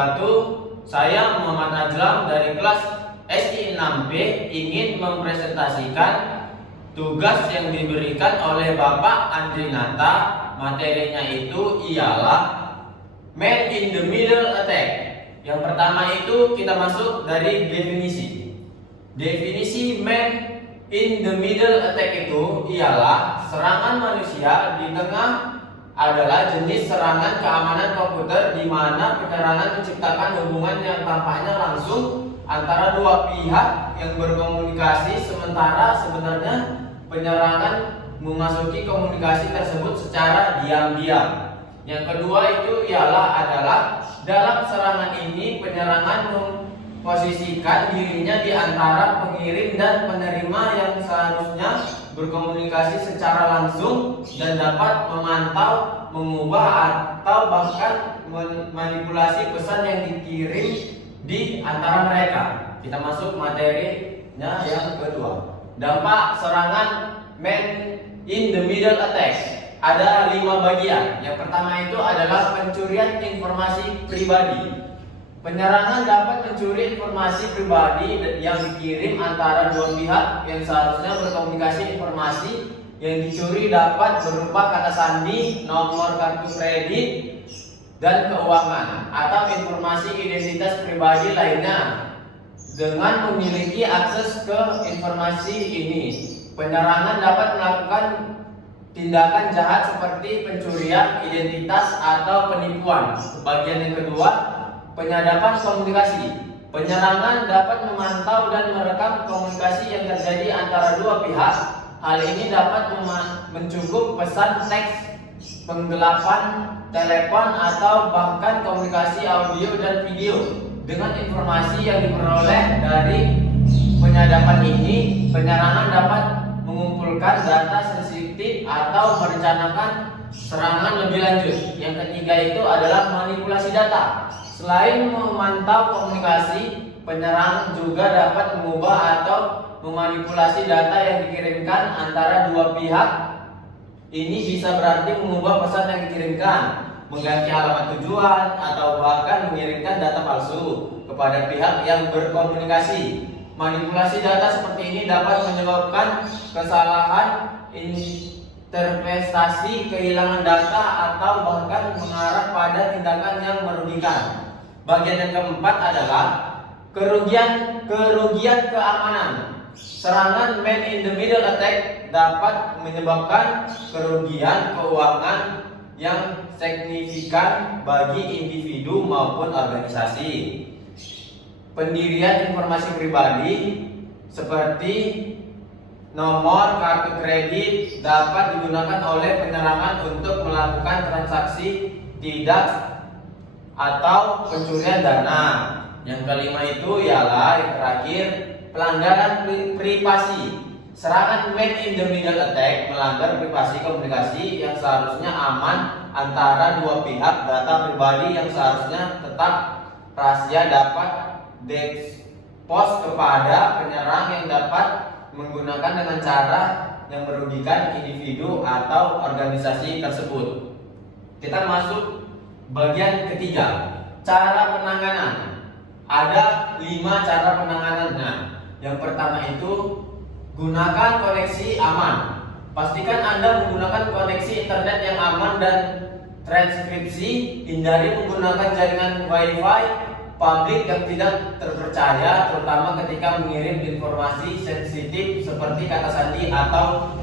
wabarakatuh. Saya Muhammad Najlam dari kelas SI 6B ingin mempresentasikan tugas yang diberikan oleh Bapak Andrinata. Materinya itu ialah Man in the Middle Attack. Yang pertama itu kita masuk dari definisi. Definisi Man in the Middle Attack itu ialah serangan manusia di tengah adalah jenis serangan keamanan komputer di mana penyerangan menciptakan hubungan yang tampaknya langsung antara dua pihak yang berkomunikasi, sementara sebenarnya penyerangan memasuki komunikasi tersebut secara diam-diam. Yang kedua itu adalah dalam serangan ini penyerangan memposisikan dirinya di antara pengirim dan penerima yang seharusnya berkomunikasi secara langsung dan dapat memantau, mengubah atau bahkan memanipulasi pesan yang dikirim di antara mereka. Kita masuk materinya yang kedua. Dampak serangan Man in the Middle Attack. Ada 5 bagian. Yang pertama itu adalah pencurian informasi pribadi. Penyerangan dapat mencuri informasi pribadi yang dikirim antara dua pihak yang seharusnya berkomunikasi. Informasi yang dicuri dapat berupa kata sandi, nomor kartu kredit, dan keuangan, atau informasi identitas pribadi lainnya. Dengan memiliki akses ke informasi ini, penyerangan dapat melakukan tindakan jahat seperti pencurian identitas atau penipuan. Bagian yang kedua, penyadapan komunikasi. Penyerangan dapat memantau dan merekam komunikasi yang terjadi antara dua pihak. Hal ini dapat mencukup pesan teks, penggelapan telepon, atau bahkan komunikasi audio dan video. Dengan informasi yang diperoleh dari penyadapan ini, penyerangan dapat mengumpulkan data sensitif atau merencanakan serangan lebih lanjut. Yang ketiga itu adalah manipulasi data. Selain memantau komunikasi, penyerang juga dapat mengubah atau memanipulasi data yang dikirimkan antara dua pihak. Ini bisa berarti mengubah pesan yang dikirimkan, mengganti alamat tujuan, atau bahkan mengirimkan data palsu kepada pihak yang berkomunikasi. Manipulasi data seperti ini dapat menyebabkan kesalahan interpretasi, kehilangan data, atau bahkan mengarah pada tindakan yang merugikan. Bagian yang keempat adalah kerugian keamanan. Serangan Man in the Middle Attack dapat menyebabkan kerugian keuangan yang signifikan bagi individu maupun organisasi. Pendirian informasi pribadi seperti nomor kartu kredit dapat digunakan oleh penyerangan untuk melakukan transaksi tidak atau pencurian dana. Yang kelima itu ialah yang terakhir, pelanggaran privasi. Serangan Man in the Middle Attack melanggar privasi komunikasi yang seharusnya aman antara dua pihak. Data pribadi yang seharusnya tetap rahasia dapat diekspos kepada penyerang yang dapat menggunakan dengan cara yang merugikan individu atau organisasi tersebut. Kita masuk bagian ketiga, cara penanganan. Ada 5 cara penanganannya. Yang pertama itu, gunakan koneksi aman. Pastikan Anda menggunakan koneksi internet yang aman dan transkripsi. Hindari menggunakan jaringan Wi-Fi publik yang tidak terpercaya, terutama ketika mengirim informasi sensitif seperti kata sandi atau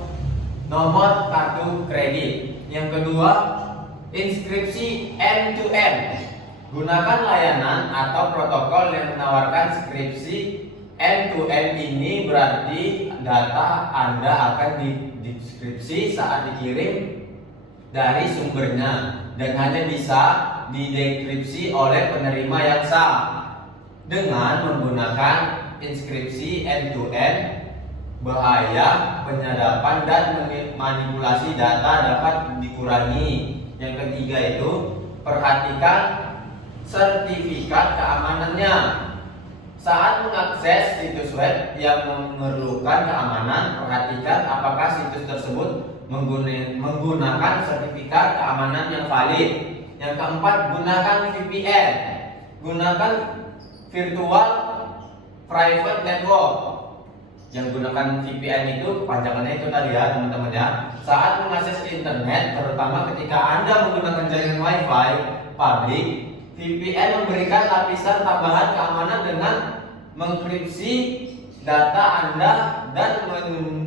nomor kartu kredit. Yang kedua, inskripsi end-to-end. Gunakan layanan atau protokol yang menawarkan skripsi end-to-end. Ini berarti data Anda akan dideskripsi saat dikirim dari sumbernya dan hanya bisa didekripsi oleh penerima yang sah. Dengan menggunakan inskripsi end-to-end, bahaya penyadapan dan manipulasi data dapat dikurangi. Yang ketiga itu, perhatikan sertifikat keamanannya. Saat mengakses situs web yang memerlukan keamanan, perhatikan apakah situs tersebut menggunakan sertifikat keamanan yang valid. Yang keempat, gunakan VPN. gunakan virtual private network. Yang gunakan VPN itu panjangannya itu tadi ya teman-teman ya. Saat mengakses internet, terutama ketika Anda menggunakan jaringan WiFi publik, VPN memberikan lapisan tambahan keamanan dengan mengenkripsi data Anda dan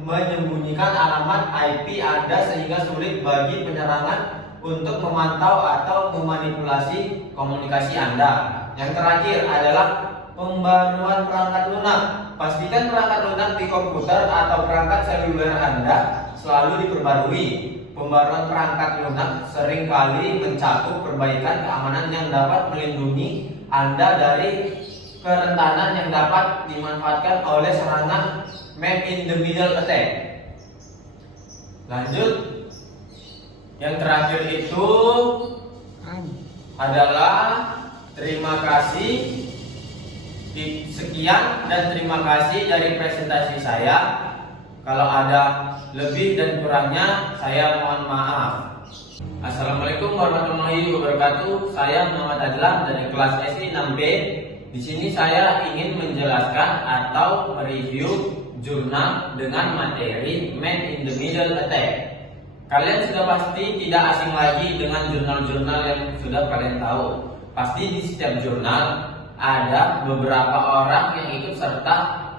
menyembunyikan alamat IP Anda sehingga sulit bagi penyerangan untuk memantau atau memanipulasi komunikasi Anda. Yang terakhir adalah pembaruan perangkat lunak. Pastikan perangkat lunak di komputer atau perangkat seluler Anda selalu diperbarui. Pembaruan perangkat lunak seringkali mencakup perbaikan keamanan yang dapat melindungi Anda dari kerentanan yang dapat dimanfaatkan oleh serangan man in the middle attack. Lanjut, yang terakhir itu adalah terima kasih. Sekian dan terima kasih dari presentasi saya. Kalau ada lebih dan kurangnya, saya mohon maaf. Assalamualaikum warahmatullahi wabarakatuh. Saya Muhammad Adlam dari kelas SD 6B. Di sini saya ingin menjelaskan atau mereview jurnal dengan materi Man in the Middle Attack. Kalian sudah pasti tidak asing lagi dengan jurnal-jurnal yang sudah kalian tahu. Pasti di setiap jurnal ada beberapa orang yang ikut serta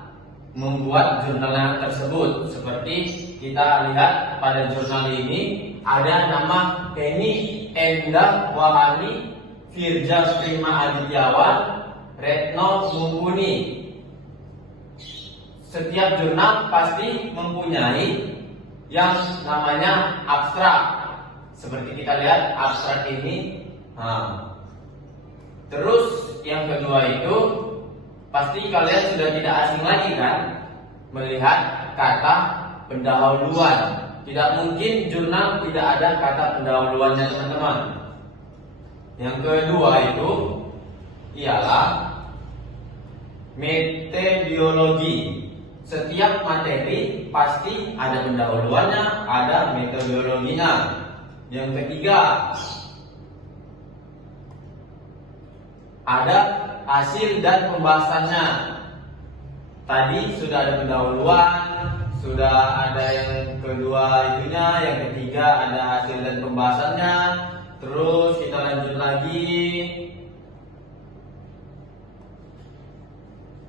membuat jurnal tersebut. Seperti kita lihat pada jurnal ini ada nama Penny Endah Wahani, Firja Prima Adityawan, Retno Mumpuni. Setiap jurnal pasti mempunyai yang namanya abstrak. Seperti kita lihat abstrak ini. Terus yang kedua itu pasti kalian sudah tidak asing lagi kan melihat kata pendahuluan. Tidak mungkin jurnal tidak ada kata pendahuluannya teman-teman. Yang kedua itu ialah metodologi. Setiap materi pasti ada pendahuluannya, ada metodologinya. Yang ketiga ada hasil dan pembahasannya. Tadi sudah ada pendahuluan, sudah ada yang kedua itunya, yang ketiga ada hasil dan pembahasannya. Terus kita lanjut lagi.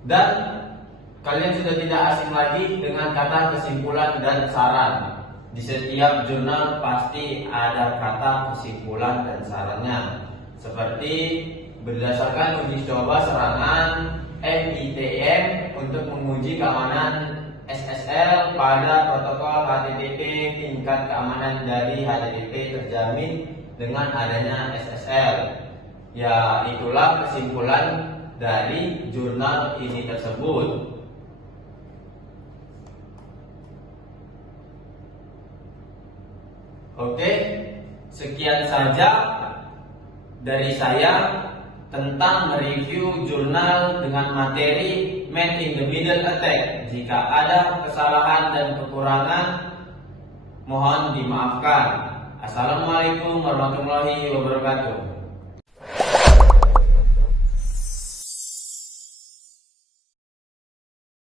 Dan kalian sudah tidak asing lagi dengan kata kesimpulan dan saran. Di setiap jurnal pasti ada kata kesimpulan dan sarannya. Seperti berdasarkan uji coba serangan MITM untuk menguji keamanan SSL pada protokol HTTP, tingkat keamanan dari HTTP terjamin dengan adanya SSL. Ya, itulah kesimpulan dari jurnal ini tersebut. Oke, sekian saja dari saya tentang mereview jurnal dengan materi Man in the Middle Attack. Jika ada kesalahan dan kekurangan, mohon dimaafkan. Assalamualaikum warahmatullahi wabarakatuh.